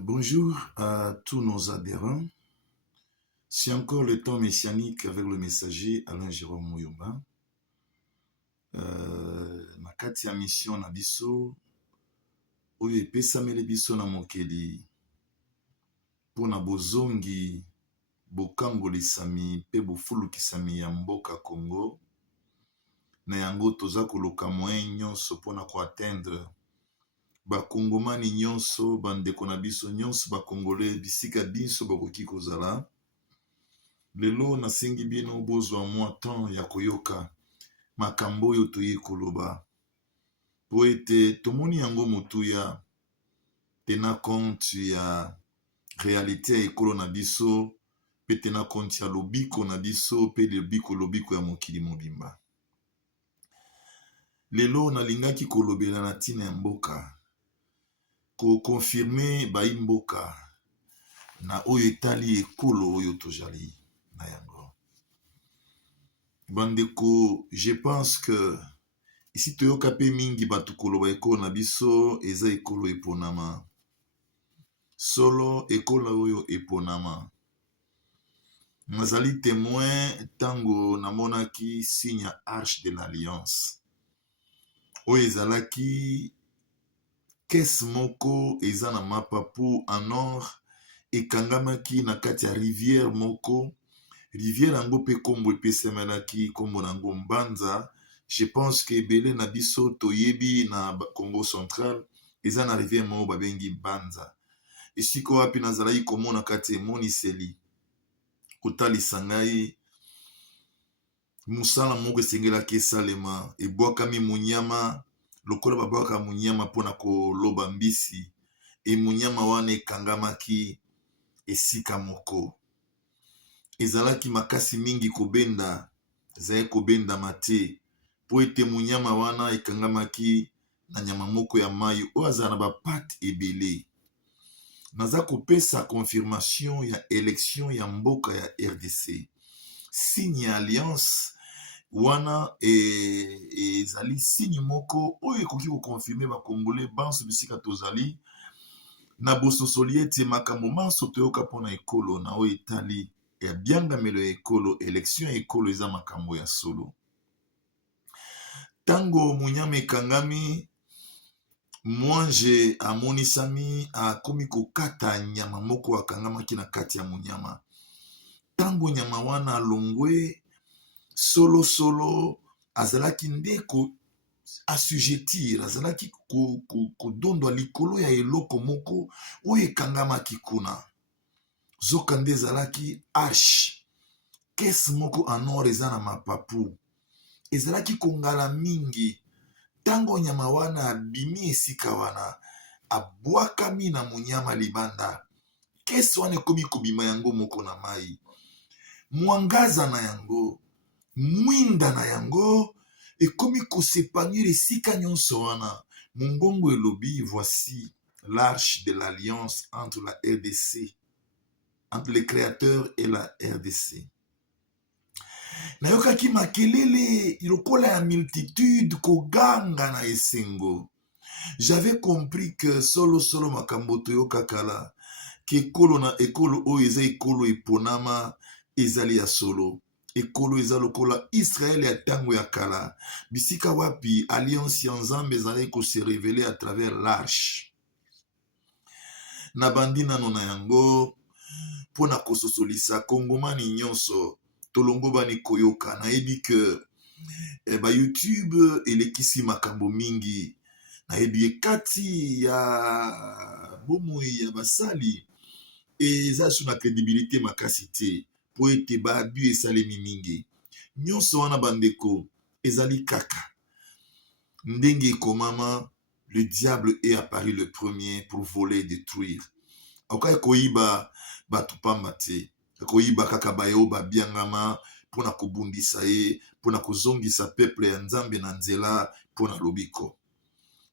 Bonjour à tous nos adhérents. C'est encore le temps messianique avec le messager Alain Jérôme Mouyomba. Na kati ya mission na biso oyo epesameli biso na mokeli mpona bozongi bokangolisami mpe bofulukisami ya mboka Congo. Na yango toza koluka moyen nyonso mpona koatteindre bakongomani nyonso, bandeko na biso nyonso bakongole bisika biso bakoki kozala. Lelo nasengi bino bozwa mwa temps ya koyoka makambo oyo toyei koloba po ete tomoni yango motuya tena compte ya réalité ya ekolo na biso mpe tena compte ya lobiko na biso mpe lobiko ya mokili mobimba. Lelo nalingaki kolobela na ntina ya mboka kokonfirme bai mboka na oyo etali ekolo oyo tozali na yango. Bandeko, je pense que ici toyoka pe mingi batu koloba ekolo na biso eza ekolo eponama. Solo ekolo oyo eponama. Nazali témoin tango namonaki signe ya Arche de l'Alliance. Oyo ezalaki kese moko eza na mapapu en or ekangamaki na kati ya rivière moko. Rivière yango pe kombo epesemelaki kombo nango Mbanza. Je pense que ebele na biso toyebi na Congo central eza na rivière moko babengi Mbanza. Esika wapi nazalaki komona kati emoniseli kotalisa ngai musala moko esengelaki esalema ebwakami munyama lokola babwaka munyama mpona koloba mbisi. Munyama wana ekangamaki esika moko. Ezalaki makasi mingi kobenda, ezalaki kobendama te po ete munyama wana ekangamaki na nyama moko ya mai oyo azala na bapate ebele. Naza kopesa confirmation ya élection ya mboka ya RDC. Signe ya alliance wana ezali signe moko oyo ekoki kokonfirme bakongole banso bisika tozali na bososoli ete makambo manso toyoka mpona ekolo na oyo etali ya biangamelo ya ekolo, élection ya ekolo eza makambo ya solo. Tango munyama ekangami, mwange amonisami akomi kokata nyama moko akangamaki na kati ya munyama. Tango nyama wana alongwe solo azalaki nde assujettir, azalaki kodondwa likolo ya eloko moko oyo ekangamaki kuna. Zoka nde ezalaki arche, kese moko en or eza na mapapu. Ezalaki kongala mingi. Tango nyama wana abimi esika wana abwakami na munyama libanda. Kese wana ekomi kobima yango moko na mai. Mwangaza na yango, mwinda na yango ekomi kosepanir esika nyonso wana. Mongongo elobi voici l'arche de l'alliance entre la RDC, entre le créateur et la RDC. Nayokaki makelele lokola ya multitude koganga na esengo. J'avais compris que solo makambo toyoka kala ke ekolo na ekolo oyo eza ekolo eponama ezali ya solo. Ekolo eza lokola Israël ya tango ya kala. Bisika wapi alliance ya Nzambe ezali ko se révéler à travers l'arche. Na bandi nano na yango pona kososolisa kongomani nyonso tolongo bani koyoka. Nayebi ke ba YouTube elekisi makambo mingi. Nayebi ekati ya bomoi ya basali eza suna kredibilité makasi te po ete ba abu esalemi mingi. Nyonso wana bandeko ezali kaka ndenge ekomama, le diable est apparu le premier pour voler et détruire. Akoki koyiba batu pamba te, koyiba kaka bayo babiangama mpona kobundisa ye, mpona kozongisa peuple ya Nzambe na nzela mpona lobiko.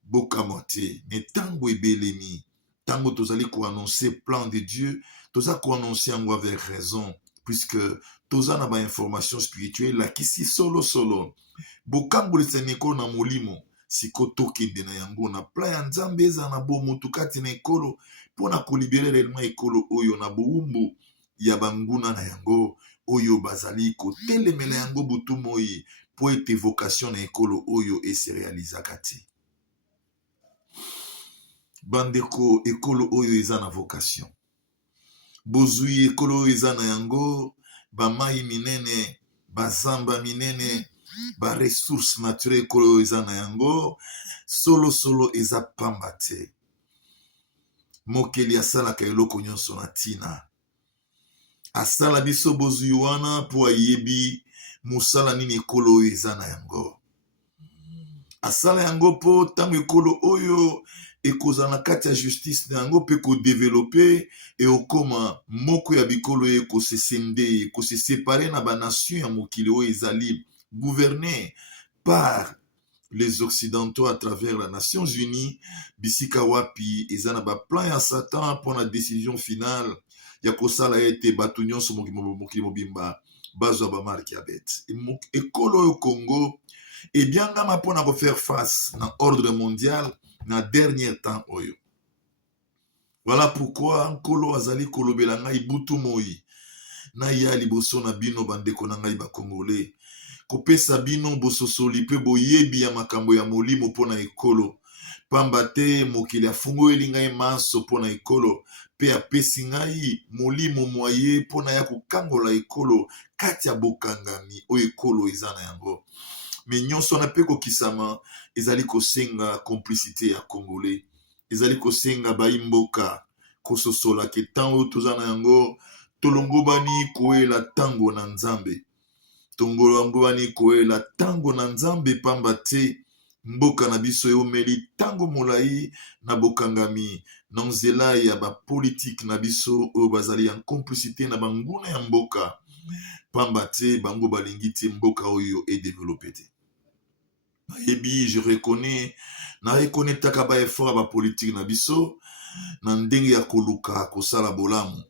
Bokamwa te, mais tango ebelemi, tango tozali koannoncer plan de Dieu, toza koannoncer yango avec raison, puisque toza na ba information spirituelle lakisi solo. Bokambolisa ekolo na molimo, siko tokende na yango na plan ya nzambe eza na bomutu kati na ekolo mpona kolibere réellement ekolo oyo na bowumbu ya banguna na yango oyo bazali kotelemela yango butu moi po ete vocation na ekolo oyo eserealizaka te. Bandeko, ekolo oyo eza na vocation. Bozui ekolo oyo eza na yango bamai minene, bazamba minene, ba ressources naturelles ekolo oyo eza na yango solo eza pamba te. Mokeli asalaka eloko nyonso na ntina. Asala biso bozui wana po ayebi mosala nini ekolo oyo eza na yango. Asala yango po ntango ekolo oyo ekozala na kati ya justice na yango mpe kodevelope eokoma moko ya bikolo ekosesende ekosesepare na banation ya mokili oyo ezali gouverné par les occidentaux à travers la Nations Unies. Bisika wapi eza na baplan ya Satan mpona décision finale ya kosala ete bato nyonso mokili mobimba bazwa bamarke ya bete. Ekolo oyo Congo ebiangama mpona kofaire face na ordre mondial na dernier temps oyo. Voilà pourquoi nkolo azali kolobela ngai butu moi na ya liboso na bino bandeko na ngai bakongole kopesa bino bososoli mpe boyebi ya makambo ya molimo mpona ekolo pamba te mokili afungoli ngai maso mpona ekolo mpe apesi ngai molimo mwaye mpona ya kokangola ekolo kati ya bokangami oyo ekolo eza na yango. Me nyonso na mpe kokisama ezali kosenga complicité ya congolais, ezali kosenga baimboka kososola ke ntango toza na yango tolongobani koyela ntango na nzambe. Tolongobani koyela ntango na nzambe pamba te mboka na biso eomeli ntango molai na bokangami na nzela ya bapolitike na biso oyo bazali ya complicité na banguna ya mboka pamba te bango balingi te mboka oyo edevelope te. Nayebi je reconnais taka ba effort ya bapolitike na biso na ndenge ya koluka kosala bolamu.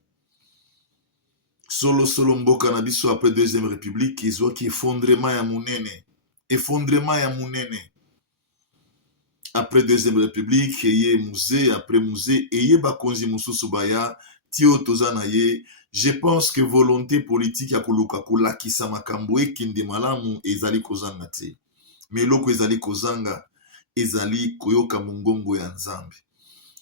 Solo mboka na biso après deuxième république ezwaki effondrement ya munene. Après deuxième république eye musée après musée eye bakonzi mosusu baya tio toza na ye. Je pense que volonté politique ya koluka kolakisa makambo ekende malamu ezali kozanga te. Mais eloko ezali kozanga ezali koyoka mongongo ya nzambe.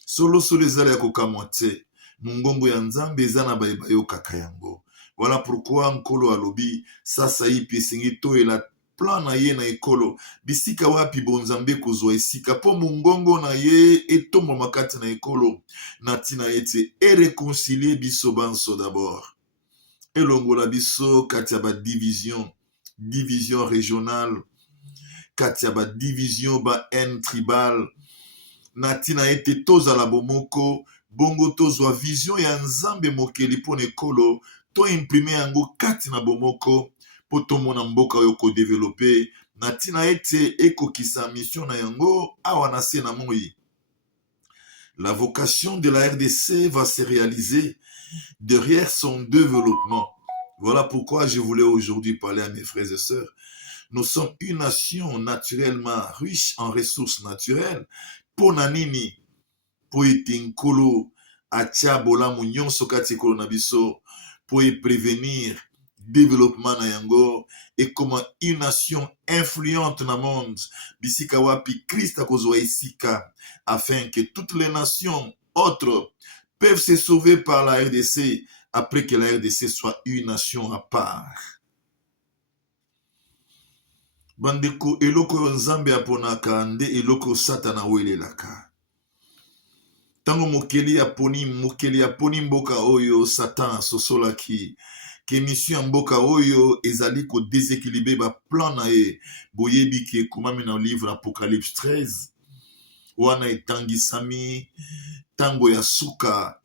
Solo ezali ya kokamwa te. Mongongo ya nzambe eza na bayokaka yango. Voilà pourquoi nkolo alobi sasa ipi esengi toyela plan na ye na ekolo bisika wapi bonzambe kozwa esika po mongongo na ye etomba makati na ekolo na tina ete ereconcilie biso banso d'abord elongola biso kati ya division régionale kati ya division haine tribal na tina ete tozala bomoko bongo tozwa vision ya nzambe mokeli mpona ekolo to imprime yango kati na bomoko po tomona mboka oyo kodevelope na tina ete ekokisa mission na yango awa na se na moi. La vocation de la RDC va se réaliser derrière son développement. Voilà pourquoi je voulais aujourd'hui parler à mes frères et sœurs. Nous sommes une nation naturellement riche en ressources naturelles. Pona nini po ete nkolo atia bolamu nyonso kati ekolo na biso po prévenir développement na yango et comme une nation influente na monde bisika wapi Christ akozwa esika afin que toutes les nations autres peuvent se sauver par la RDC après que la RDC soit une nation à part. Bandeko eloko nzambe aponaka nde eloko satana welelaka. Tango mokeli aponi mboka oyo Satan sosolaki ke mission mboka oyo ezali ko déséquilibrer ba plan na ye boyebi ke komami na livre Apocalypse 13 wana etangisami tango ya suka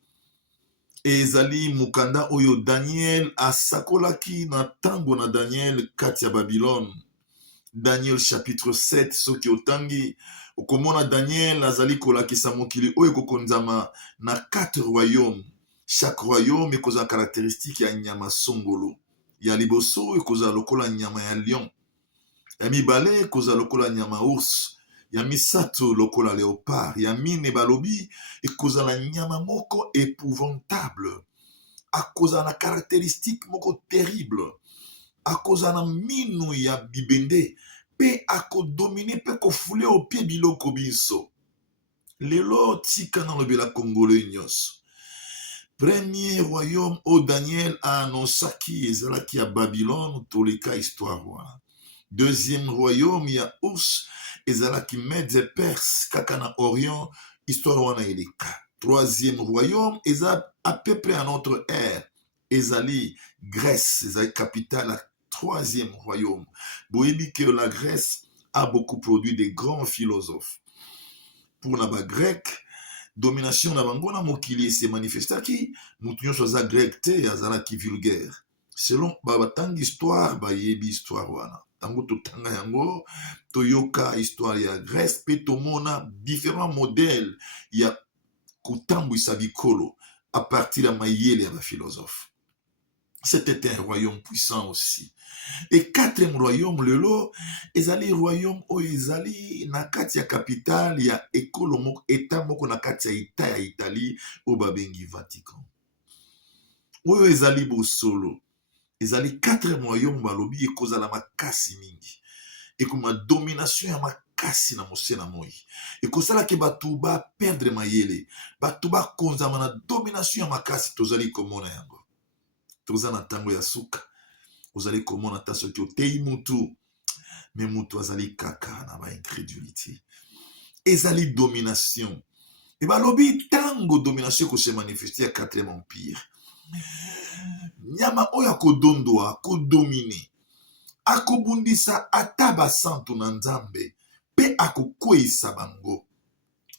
ezali mukanda oyo Daniel asakolaki na tango na Daniel kati ya Babylone. Daniel chapitre 7 soki otangi okomona Daniel azali kolakisa mokili oyo kokonzama na 4 royaumes. Chaque royaume ekozala caractéristique ya nyama songolo. Ya liboso ekozala lokola nyama ya lion. Ya mibale ekozala lokola nyama ours. ya misato lokola léopard, ya mine balobi ekozala nyama moko épouvantable, akozala na caractéristique moko terrible, akozala na minu ya bibende, pe akodomine pe kofule au pied biloko biso. Lelo tika na lobela congolais nyonso. Premier royaume au Daniel annoncaki ezalaki ya Babylone, toleka histoire wana. Deuxième royaume ya Urs ezalaki Medes et Perse kaka na Orient, histoire wana eleka. Troisième royaume eza à peu près à notre ère, ezali Grèce, ezali capitale la troisième royaume. Boyebi que la Grèce a beaucoup produit des grands philosophes. Pour na ba grec, domination na bango na mokili se manifestaki, mutu nyonso aza grec te azalaki vulgaire. Selon batangi histoire, bayebi histoire wana. Tango totanga yango, toyoka histoire ya Grèce, pe tomona différents modèles ya kotambwisa bikolo à partir ya mayele ya ba philosophe. C'était un royaume puissant aussi. Et quatrième royaume, lelo, ezali royaume o ezali na kati ya capitale ya ekolo moko, état moko na kati ya ita ya Italie, o babengi Vatican. Oyo ezali bosolo. Ezali quatrième royaume balobi ekozala makasi mingi. Ekoma domination ya makasi na mose na moi. Ekozala ke batu ba perdre mayele. Batu ba konzama na domination ya makasi tozali komona yango. Toza na tango ya suka. Ozali komona ta soki otei mutu. Mais mutu azali kaka na ba incrédulité. Ezali domination. Et balobi tango domination ko se manifester ya quatrième empire. Nyama oyo akodondoa, akodomine, akobundisa ata basantu na Nzambe, pe akokweyisa bango,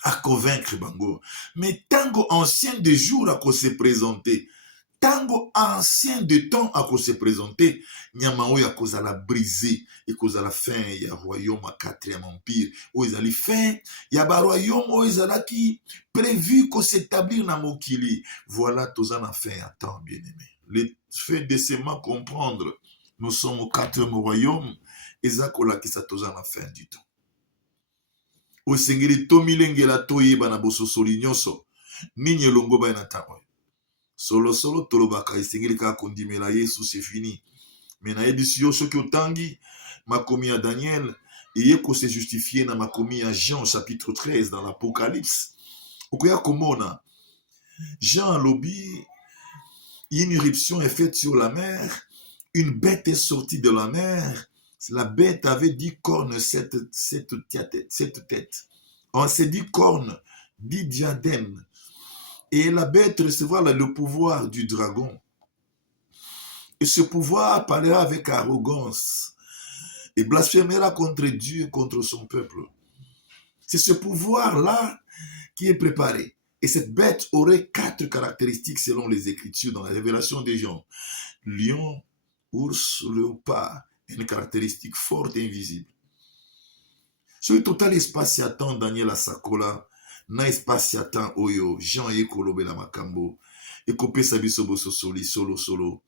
akovaincre bango. Mais tango ancien de jour ako se présenter, tango ancien de temps ako se présenter, nyama oyo akozala brisé, ekozala fin ya royaume à quatrième empire, oyo ezali fin ya ba royaume oyo ezalaki prévu ko s'établir na mokili. Voilà toza na fin ya temps, bien-aimé. Le fait de seulement comprendre, nous sommes au quatrième royaume, ezakola ki sa toza na fin du temps. Osengeli to milengela to yeba na bososoli nyonso, nini elongo ba na tango. Solo tolobaka esengeli kaka kondimela Yesu, c'est fini. Mais na yebisi yo soki otangi makomi ya Daniel, eye ko se justifier na makomi ya Jean chapitre 13 dans l'Apocalypse. Okoya komona Jean lobi, une irruption est faite sur la mer, une bête est sortie de la mer. La bête avait 10 cornes, 7 têtes. On s'est 10 cornes, 10 diadèmes. Et la bête recevra le pouvoir du dragon. Et ce pouvoir parlera avec arrogance et blasphémera contre Dieu et contre son peuple. C'est ce pouvoir-là qui est préparé. Et cette bête aurait 4 caractéristiques selon les Écritures dans la révélation des Jean. Lion, ours, léopard, une caractéristique forte et invisible. Sur le total espace temps Daniel Asakola, na espace temps oyo, Jean Ekolobe la makambo, ekope sabiso boso solo,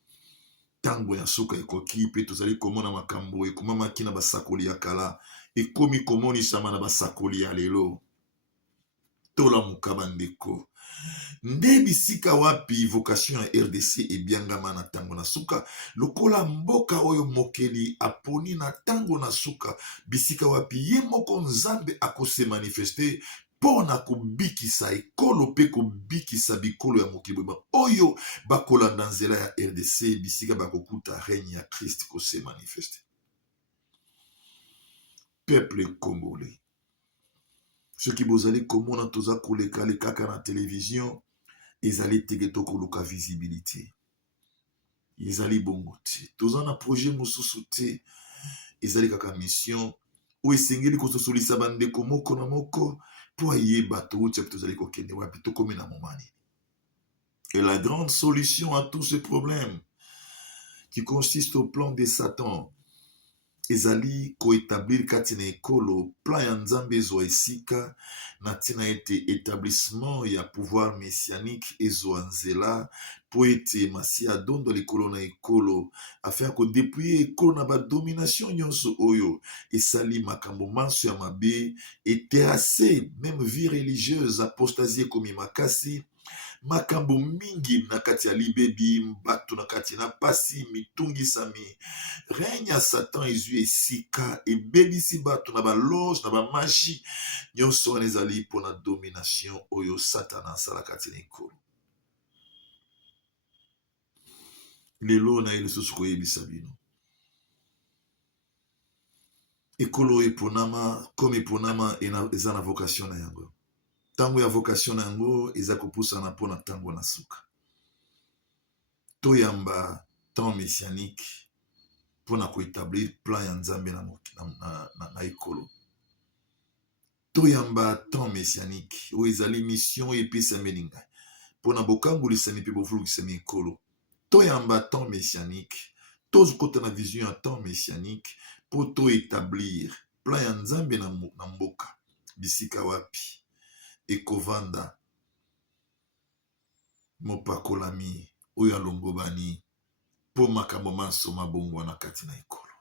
tango ya soka ekoki, pe tozali komona makambo, ekomama kina basakoli ya kala, ekomi komoni sama na basakoli ya lelo. Tola mukabandeko. Nde bisika wapi vocation ya RDC ebiangama na tango na suka, lokola mboka oyo mokeli aponi na tango na suka, bisika wapi ye moko Nzambe akose manifeste pona kobikisa ekolo pe kobikisa bikolo ya mokili oyo bakola na nzela ya RDC, bisika bakokuta règne ya Christ kose manifeste. Peuple congolais, ceux qui bozali komona toza koleka kaka na télévision, ezali tegeto koluka visibilité. Ezali bongo te. Toza na projet mosusu te. Ezali kaka mission ou esengeli kososolisa bandeko moko na moko po ayeba touti tozali kokende wapi tokomi na momani. Et la grande solution à tous ces problèmes qui consiste au plan de Satan ezali koétablir kati na ekolo plan ya nzambe ezwa esika na ntina ete établissement ya pouvoir messianique ezwa nzela mpo ete masiya adondo likolo na ekolo afin ya kodeploye ekolo na badomination nyonso oyo esali makambo manso ya mabe eterase meme vie religieuse apostasie ekomi makasi makambo mingi na kati ya libebi bato na kati na pasi mitungisami règne ya satan ezwi esika ebelisi bato na baloge na bamagie nyonso wana ezali mpona domination oyo satana asala kati na ekolo lelo na ye lisusu koyebisa bino ekolo oyo eponama comme eponama eza na vocation na yango ntango ya vocation na yango eza kopusana mpona ntango na suka toyamba temps messianique mpona koétablir plan ya nzambe na ekolo toyamba temps messianique oyo ezali mission oyo epesameli ngai mpona bokangolisami mpe bovulukisami ekolo toyamba temps messianique tozokota na vision ya temps messianique mpo toétablir plan ya nzambe na mboka bisika wapi ekovanda mopakolami oyo alongobani mpo makambo manso mabongwa na kati na ekolo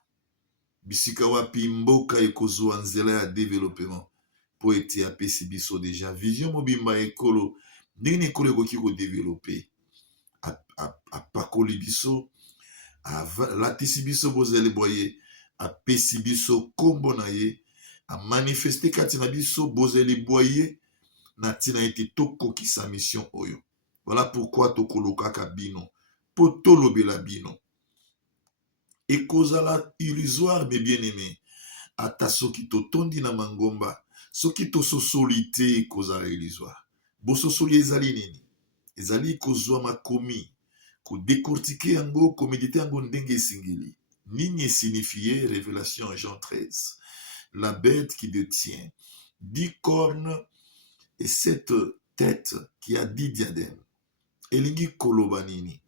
bisika wapi mboka ekozwa nzela ya développement mpo ete apesi biso deja vision mobimba ya ekolo ndenge ekolo ekoki kodevelope apakoli biso alatisi biso bozali boye apesi biso kombo na ye amanifeste kati na biso bozali boye na ntina ete tokokisa mission oyo voilà pourquoi tokolokaka bino mpo tolobela bino ekozala illusoire mes bien-aimés ata soki totondi na mangomba soki tososoli te ekozala illusoire bososoli ezali nini ezali kozwa makomi kodécortiquer yango komedite yango ndenge esingeli nini esignifie révélation Jean 13 la bête qui détient 10 cornes et 7 têtes qui a 10 diadèmes elingi koloba nini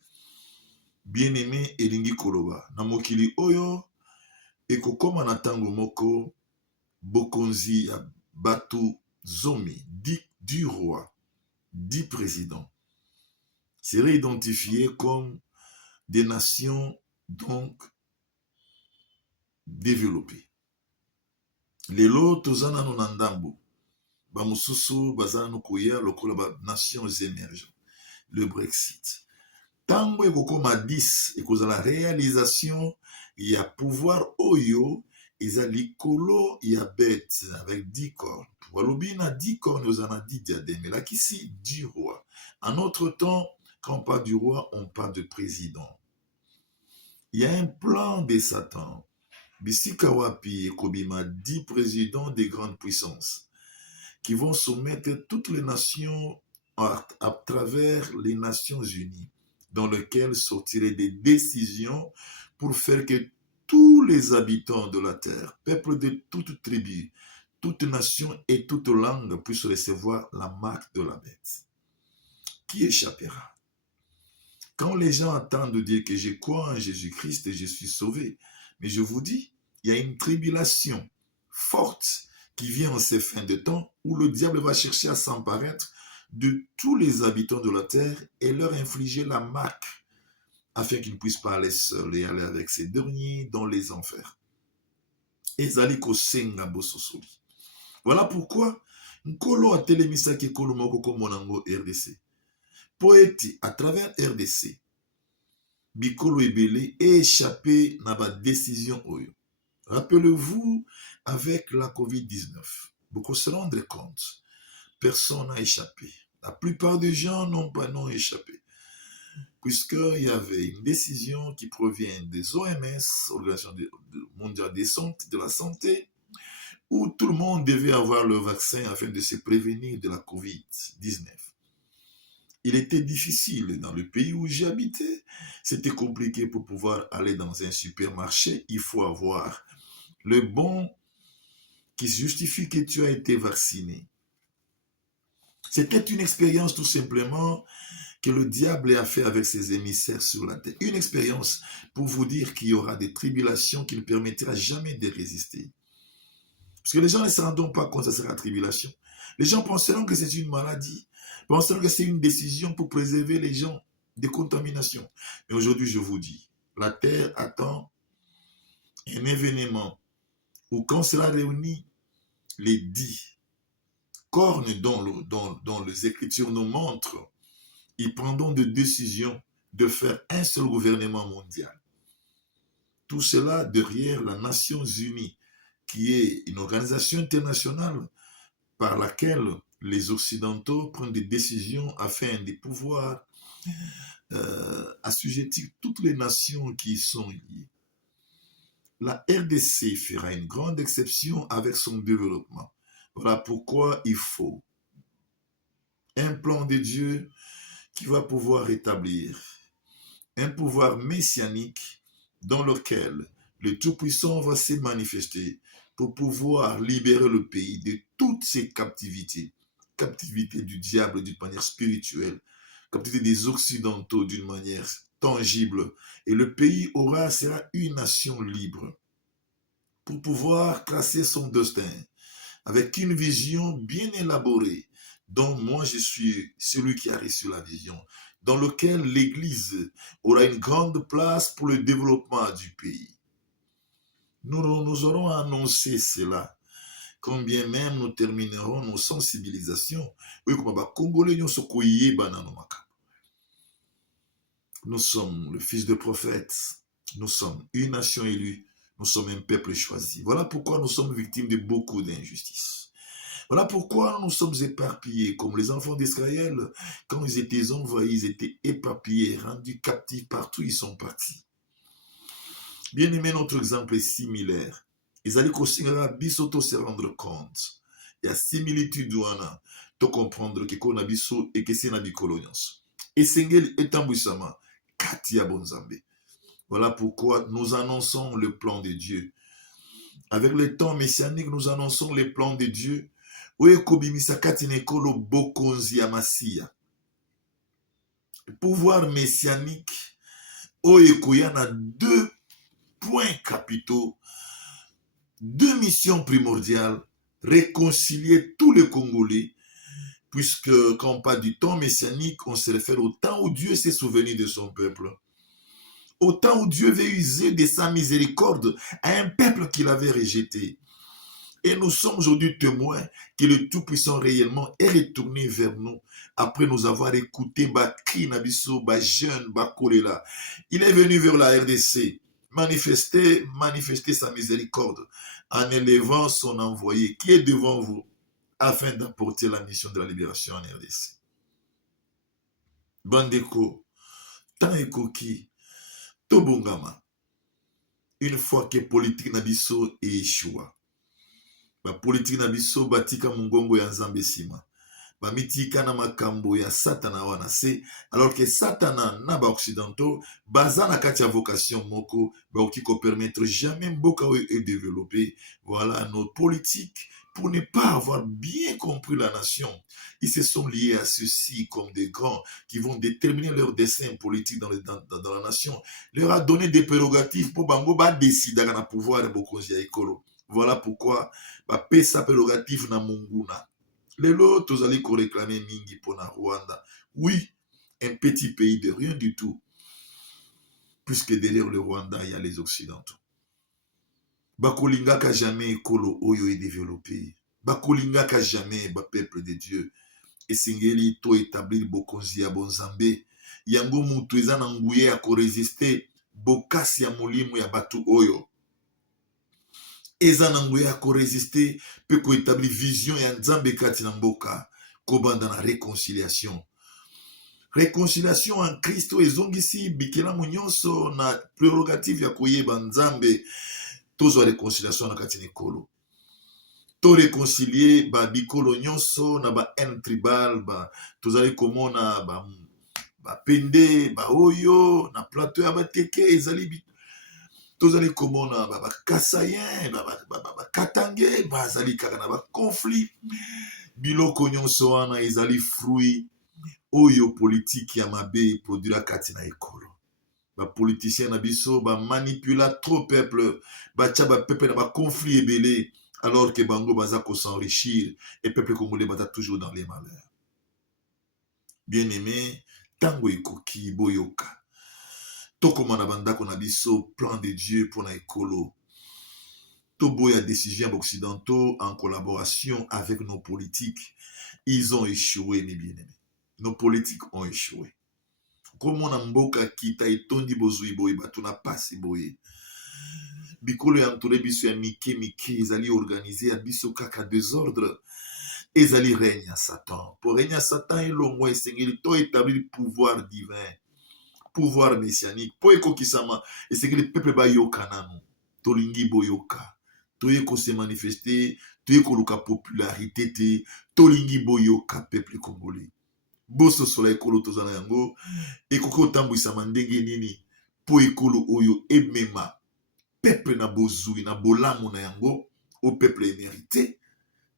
bien-aimé elingi koloba na mokili oyo ekokoma na ntango moko bokonzi ya bato zomi 10 rois 10 présidents seraient identifiés comme des nations donc développées lelo toza nano na ndambo bamosusu baza nano koya lokola ba nations émergentes le Brexit ntango ekokoma 10 ekozala réalisation ya pouvoir oyo eza likolo ya bête avec 10 cornes balobi na 10 cornes oza na 10 diadèmes elakisi 10 rois en notre temps quand on parle du roi on parle de président il y a un plan de Satan bisika wapi ekobima 10 présidents des grandes puissances qui vont soumettre toutes les nations à travers les Nations Unies dans lesquelles sortiraient des décisions pour faire que tous les habitants de la terre, peuples de toute tribu, toute nation et toute langue puissent recevoir la marque de la bête. Qui échappera? Quand les gens attendent de dire que je crois en Jésus-Christ et je suis sauvé, mais je vous dis, il y a une tribulation forte qui vient en ces fins de temps où le diable va chercher à s'emparaître de tous les habitants de la terre et leur infliger la marque afin qu'ils ne puissent pas aller seuls et aller avec ces derniers dans les enfers. Voilà pourquoi Nkolo a télémisaki Nkolo moko komonango RDC. Poète à travers RDC, Bikolo Ebele est échappé na ba décision oyo. Rappelez-vous, avec la COVID-19, beaucoup se rendre compte, personne n'a échappé. La plupart des gens n'ont échappé. Puisqu'il y avait une décision qui provient des OMS, Organisation mondiale de la santé, où tout le monde devait avoir le vaccin afin de se prévenir de la COVID-19. Il était difficile dans le pays où j'habitais. C'était compliqué pour pouvoir aller dans un supermarché. Il faut avoir le bon qui justifie que tu as été vacciné. C'était une expérience tout simplement que le diable a fait avec ses émissaires sur la terre. Une expérience pour vous dire qu'il y aura des tribulations qui ne permettra jamais de résister. Parce que les gens ne se rendront pas compte que ça sera la tribulation. Les gens penseront que c'est une maladie, penseront que c'est une décision pour préserver les gens des contaminations. Mais aujourd'hui, je vous dis, la terre attend un événement où quand cela réunit les 10 cornes dont les Écritures nous montrent, ils prendront des décisions de faire un seul gouvernement mondial. Tout cela derrière les Nations Unies, qui est une organisation internationale par laquelle les Occidentaux prennent des décisions afin de pouvoir assujettir toutes les nations qui y sont liées. La RDC fera une grande exception avec son développement. Voilà pourquoi il faut un plan de Dieu qui va pouvoir rétablir un pouvoir messianique dans lequel le Tout-Puissant va se manifester pour pouvoir libérer le pays de toutes ces captivités. Captivité du diable d'une manière spirituelle, captivité des Occidentaux d'une manière tangible. Et le pays sera une nation libre pour pouvoir tracer son destin avec une vision bien élaborée dont moi je suis celui qui a reçu la vision, dans lequel l'Église aura une grande place pour le développement du pays. Nous aurons annoncé cela, quand bien même nous terminerons nos sensibilisations. Nous sommes le fils de prophète, nous sommes une nation élue, nous sommes un peuple choisi. Voilà pourquoi nous sommes victimes de beaucoup d'injustices. Voilà pourquoi nous sommes éparpillés, comme les enfants d'Israël, quand ils étaient envahis, ils étaient éparpillés, rendus captifs partout, ils sont partis. Bien aimé, notre exemple est similaire. Ils allaient bisoto se rendre compte. Il y a similitude douana, to comprendre que qu'on a biso et que c'est nabi colonias. Et sengel etambusama, katia bonzambe. Voilà pourquoi nous annonçons le plan de Dieu. Avec le temps messianique, nous annonçons le plan de Dieu. Le pouvoir messianique, il y a 2 points capitaux, 2 missions primordiales, réconcilier tous les Congolais, puisque quand on parle du temps messianique, on se réfère au temps où Dieu s'est souvenu de son peuple. Au temps où Dieu veut user de sa miséricorde à un peuple qu'il avait rejeté. Et nous sommes aujourd'hui témoins que le Tout-Puissant réellement est retourné vers nous après nous avoir écouté Bakri Nabiso, Bajeune, Bakolela. Il est venu vers la RDC, manifester sa miséricorde en élevant son envoyé qui est devant vous afin d'apporter la mission de la libération en RDC. Bandeko, Tanekoki, Tobongama, une fois que politique Nabiso est échoué. Ba politique na biso batika mungongo ya Nzambe sima. Ba mitika na makambo ya Satana wana se, alors que Satana na ba occidentaux baza na kati ya vocation moko ba okiko permettre jamais mboka et développer. Voilà notre politique pour ne pas avoir bien compris la nation. Ils se sont liés à ceux-ci comme des grands qui vont déterminer leur destin politique dans la nation. Leur a donné des prérogatives pour bango ba décider na pouvoir de bokonzi ya ekolo. Voilà pourquoi pesa prérogative na munguna. Lelo tozali ko réclamer mingi pour na Rwanda. Oui, un petit pays de rien du tout. Puisque derrière le Rwanda, il y a les Occidentaux. Bakolingaka jamais ekolo oyo est développé. Bakolingaka jamais ba peuple de Dieu. Et singeli to établir bokonzi ya bonzambe. Yango mutu eza na nguye ya ko résister bokasi ya molimo ya batu oyo. Eza na nguye ya ko résister pe ko établir vision ya Nzambe kati na mboka kobanda na réconciliation. Réconciliation en Christ ezongisi bikelamu nyonso na prérogative ya koyeba Nzambe tozwa réconciliation na kati na ekolo. To réconcilier ba bikolo nyonso na ba haine tribal ba tozali komona ba pende ba oyo na plateau ya bateke ezali tozali komona ba kasayen ba katange bazali kaka na ba conflit biloko nyonso wana ezali fruit oyo politique ya mabe produira kati na ekolo. Politicien na biso manipula trop peuple, batia peuple na conflit ebele, alors que bango baza ko s'enrichir et peuple congolais bata toujours dans les malheurs. Bien aimé, tango ekoki boyoka. Tokoma na bandako na biso plan de Dieu pour na ekolo. Toboya décision occidentaux en collaboration avec nos politiques, ils ont échoué mes bien-aimés. Nos politiques ont échoué. Comme on a mboka kita etondi bozui boye batu na pasi boye. Bikolo ya ntole biso ya mike ezali organisé ya biso kaka désordre. Ezali règne à Satan. Pour régner à Satan elongo esengeli to établir pouvoir divin, pouvoir messianique. Po ekokisama esengeli peuple bayoka nanu. Tolingi boyoka. Toye ko se manifester, toye ko luka popularité te, tolingi boyoka peuple congolais. Boso sola ekolo tozana yango, ekoko tambwisama ndenge nini, po ekolo oyo emema, peuple na bozui, na bolamu na yango, au peuple émérité,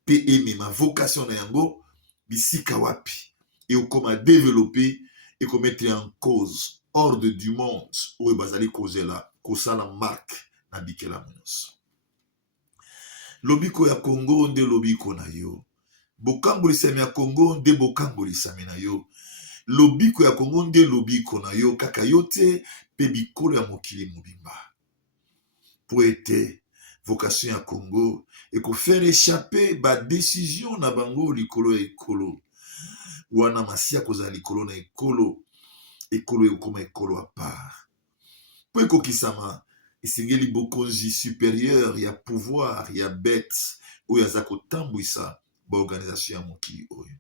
pe emema vocation na yango, bisika wapi, et okoma développer, et ko mettre en cause, ordre du monde, oyo bazali kozela, kosala marque, na bikela monos. Lobiko ya Congo nde lobiko na yo. Bokambolisami ya Congo nde bokambolisami na yo. Lobiko ya Congo nde lobiko na yo. Kaka yo te pe bikolo ya mokili mobimba. Po ete vocation ya Congo et ko faire échapper ba décision na bango likolo ya ekolo. Wana masia koza likolo na ekolo. Ekolo ekoma ekolo à part. Po ekokisama esengeli bokonzi supérieur, ya pouvoir, ya bête, oyo aza kotambwisa ba organisation ya mokili oyo.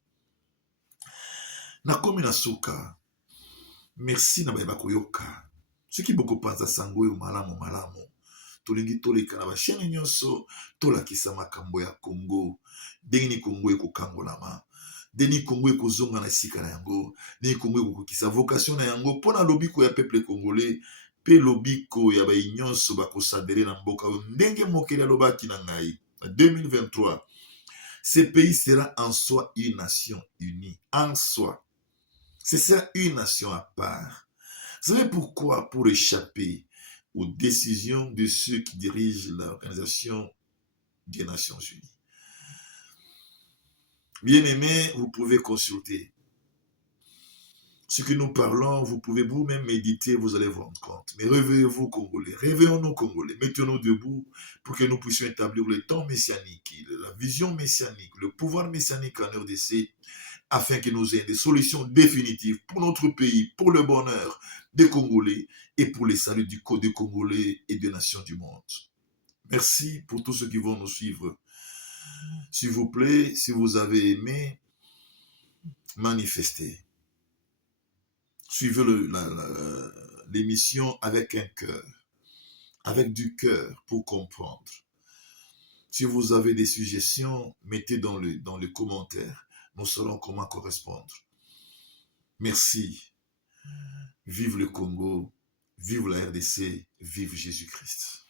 Nakomi na suka, merci na bayeba koyoka. Soki bokopanza sango oyo malamu, tolingi toleka na bashene nyonso, tolakisa makambo ya Congo, ndenge Congo ekokangolama, ndenge Congo ekozonga na esika na yango, ndenge Congo ekokokisa vocation na yango, mpona lobiko ya peuple congolais, pe lobiko ya bayinyonso bakosadere na mboka oyo ndenge mokili alobaki na ngai en 2023. Ce pays sera en soi une nation unie, en soi. Ce sera une nation à part. Vous savez pourquoi? Pour échapper aux décisions de ceux qui dirigent l'Organisation des Nations Unies. Bien aimés, vous pouvez consulter ce que nous parlons, vous pouvez vous-même méditer, vous allez vous rendre compte. Mais réveillez-vous, Congolais. Réveillons-nous, Congolais. Mettons-nous debout pour que nous puissions établir le temps messianique, la vision messianique, le pouvoir messianique en RDC, afin que nous ayons des solutions définitives pour notre pays, pour le bonheur des Congolais et pour le salut du Code des Congolais et des nations du monde. Merci pour tous ceux qui vont nous suivre. S'il vous plaît, si vous avez aimé, manifestez. Suivez l'émission avec un cœur, avec du cœur pour comprendre. Si vous avez des suggestions, mettez dans les commentaires. Nous saurons comment correspondre. Merci. Vive le Congo, vive la RDC, vive Jésus-Christ.